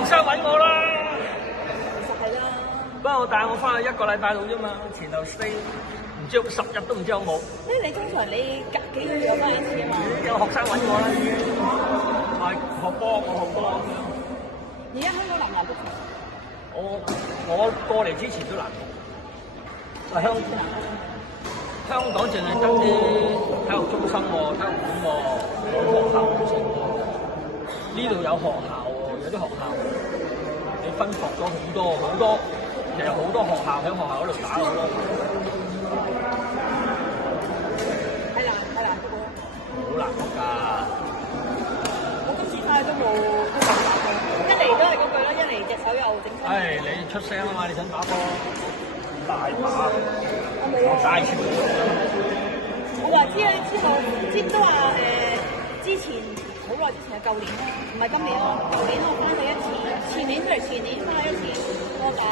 學生揾我啦。係啦。不過我帶我翻去1個禮拜到啫嘛，前後4唔知10日都唔知有冇。你通常你隔幾個月翻一次啊嘛？有學生揾我啦，已經係學波，我學波咁樣。而家香港難唔難 book？我過嚟之前都難 book。香港淨係得啲體育中心喎、體育館喎、冇學校冇成喎。呢度有學校喎，有啲學校你分薄咗好多，其實好多學校喺學校嗰度打好多。係難 book 咯。好難 book 㗎。我今次翻去都冇打過，一嚟都係嗰句啦，一嚟隻手又整親。你出聲啊嘛！你想打波，大把。我冇啊。大全部。我話知啊，之後都話之前好耐之前係舊年啦，唔係今年咯。舊年我翻去一次，前年翻去一次，我打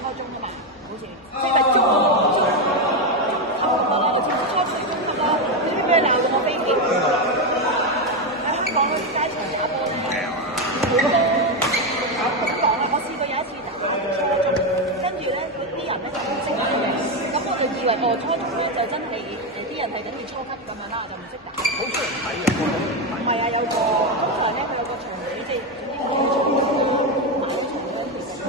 初中啊嘛，好似即係中學好似差唔多啦，我知初中中級啦，你知唔知鬧到我飛起？喺香港嗰啲街場打波咧，好多打空檔啦。我試過有一次打初中，跟住咧啲人咧就唔識打嘅，咁我就以為初中咧就真係啲人係等於初級咁樣啦，就唔識打。好多人睇嘅，唔係啊，有個通常咧佢有個場地，即係總之好長馬場咧，其實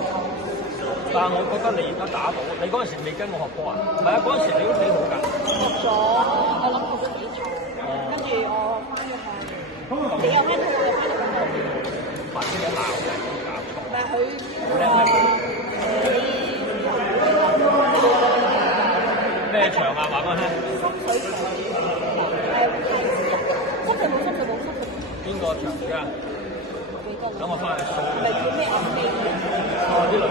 但係我覺得你而家打到，你嗰陣時未跟我學波啊？唔係啊，嗰陣時你都幾好㗎。學咗，我諗學咗幾場，跟住我翻咗去，你又翻到我又翻到咁多年。發啲嘢鬧嘅，搞錯。唔係佢話咩場啊？話我聽。深水場濕就冇。邊個場主啊？等我翻去掃。唔係叫咩暗記？啲女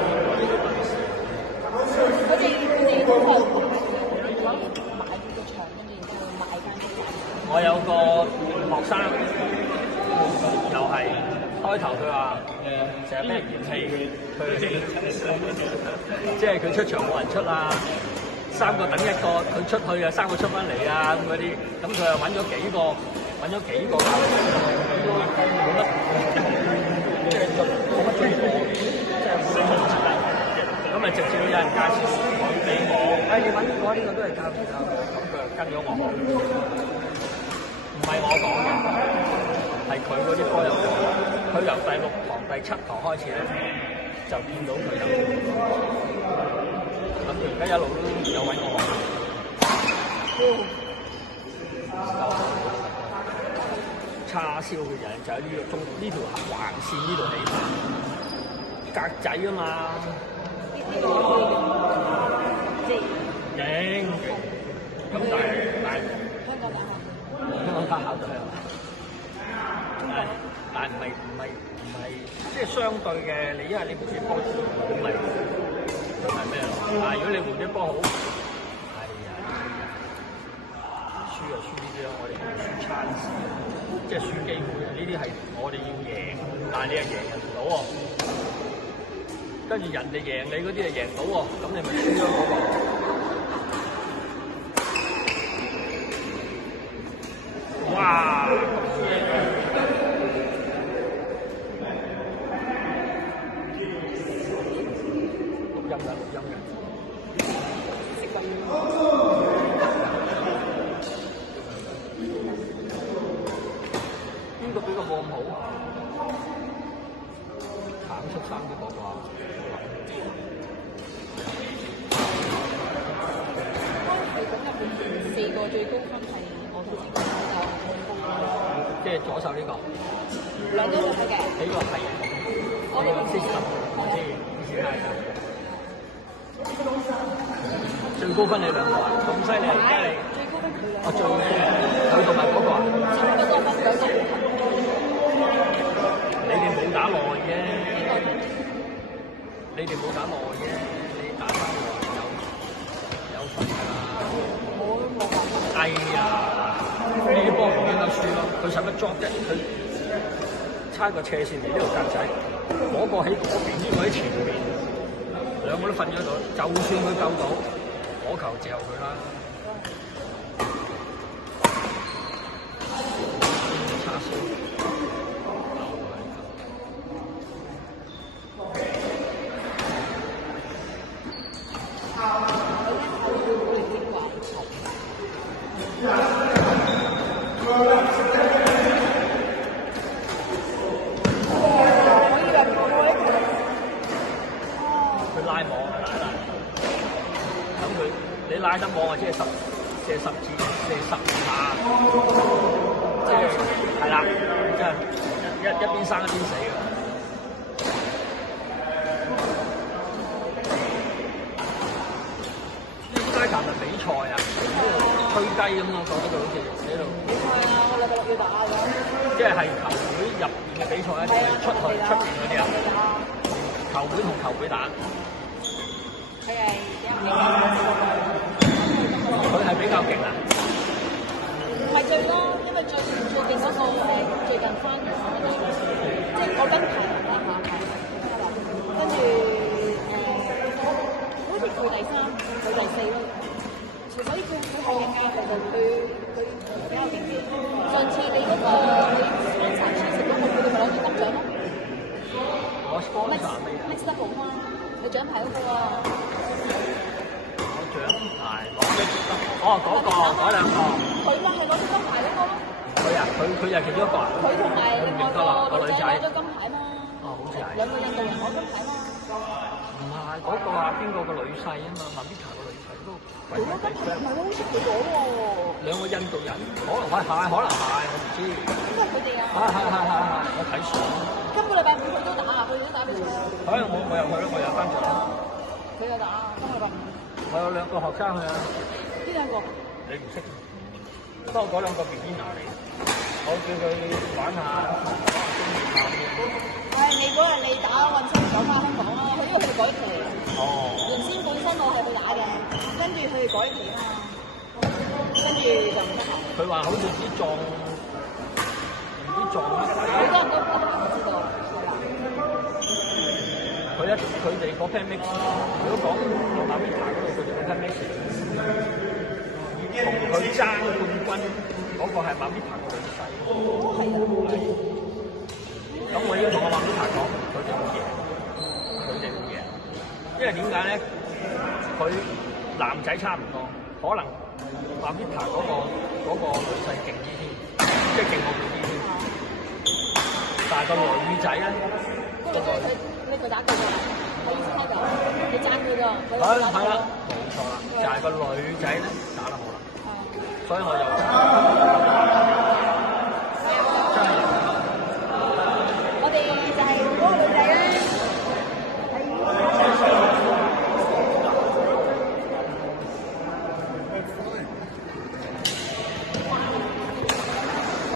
佢哋都係買個場，跟住然之後買間屋。我有個學生，又係開頭佢話成日俾人嫌棄佢，即係佢出場冇人出啊，3個等1個，佢出去啊3個出翻嚟啊咁嗰啲，咁佢又揾咗幾個教練，冇乜即係冇乜追過，即係冇乜出嚟，咁咪直接有人介紹俾我，你揾我呢個都係教練啊，咁佢就跟咗我學。唔係我講嘅，係佢嗰啲波友講。佢由第6堂、第7堂開始咧，就見到佢有。咁佢而家一路都有揾我學。叉燒嘅人就喺呢條橫線呢度起，格仔啊嘛。勁。咁但係香港打考就係，但係唔係，即係相對嘅。你因為你換啲波好咪咩咯？但係如果你換啲波好，係啊，輸就輸呢啲咯。我哋叫輸餐時，即係輸機會啊！呢啲係我哋要贏，但係你係贏人唔到喎。跟住人哋贏你嗰啲係贏到喎，咁你咪輸咗嗰個。哇！錄音嘅。邊個比較冇咁好？橙色衫嗰個啩？係咁入邊4個最高分係我頭先講即係左手呢個，兩個都睇嘅。呢個係我哋60，我知，最高分你兩個啊，咁犀利啊！而家你最高分佢兩個。最佢同埋嗰個啊，前嗰個分兩個。你哋冇打耐啫，你哋冇打耐啫，你打翻耐有分㗎啦。冇辦法。哎呀，呢啲波唔應該輸咯，佢使乜捉啫？佢差個斜線嚟呢度格仔，嗰個喺嗰邊，呢個喺前邊，兩個都瞓咗度。就算佢救到，我球嚼佢啦。叉燒，得網啊，即係射十字，射10下，即係啦，即係一邊生一邊死嘅。街頭咪比賽啊，推雞咁咯，講嗰度好似喺度。比賽啊，我禮拜六要打㗎。即係球會入邊嘅比賽咧，定係出邊嗰啲啊？球會同球會打。佢係佢係比較勁啊！唔係最多，因為最勁嗰個最近翻嚟即係我跟排啦嚇，跟住好似佢第3，佢第4咯。所以佢係勁㗎，佢比較勁啲。上次你嗰個你參賽成功，佢哋咪攞咗金獎咯。我 sponsor 未啊 ？Mix double 嘛，你獎牌嗰個啊。攞獎牌攞咩？哦，嗰兩個。佢咪係攞咗金牌嗰個咯。佢啊，佢又其中一個啊。佢同埋另外個女仔攞咗金牌嘛。哦，好似係。兩個印度人攞金牌嘛。唔係嗰個啊，邊個個女婿啊嘛，曼比卡個女婿都。佢攞金牌唔係好似佢攞喎。兩個印度人，可能係，我唔知。應該係佢哋啊。係，我睇相。今個禮拜5佢都打啊，佢哋都打比賽。我又去咯，我有翻咗。佢有打，今個禮拜5。我有2個學生去啊。邊兩個？你唔識？不過嗰2個 beginner 嚟，我叫佢玩下。你嗰日你打運七走翻香港啦，因為佢哋改期。哦。原先本身我係去打嘅，跟住佢哋改期啊嘛，跟住就唔得閒。佢話好似唔知撞乜鬼。好多人都不行，我知道。佢哋嗰 pair mix，如果講馬比卡嗰度，佢哋嗰 pair mix 同佢爭冠軍嗰個係馬比卡個女婿。係啊。咁我已經同阿馬比卡講，佢哋會贏，因為點解咧？佢男仔差唔多，可能馬比卡嗰個女婿勁啲添，即係勁過佢啲添。但係個女仔咧，你佢打對㗎，我意思係就你爭佢㗎，佢係啦，打對啦。冇錯啦，就係個女仔咧打得好啦，所以我就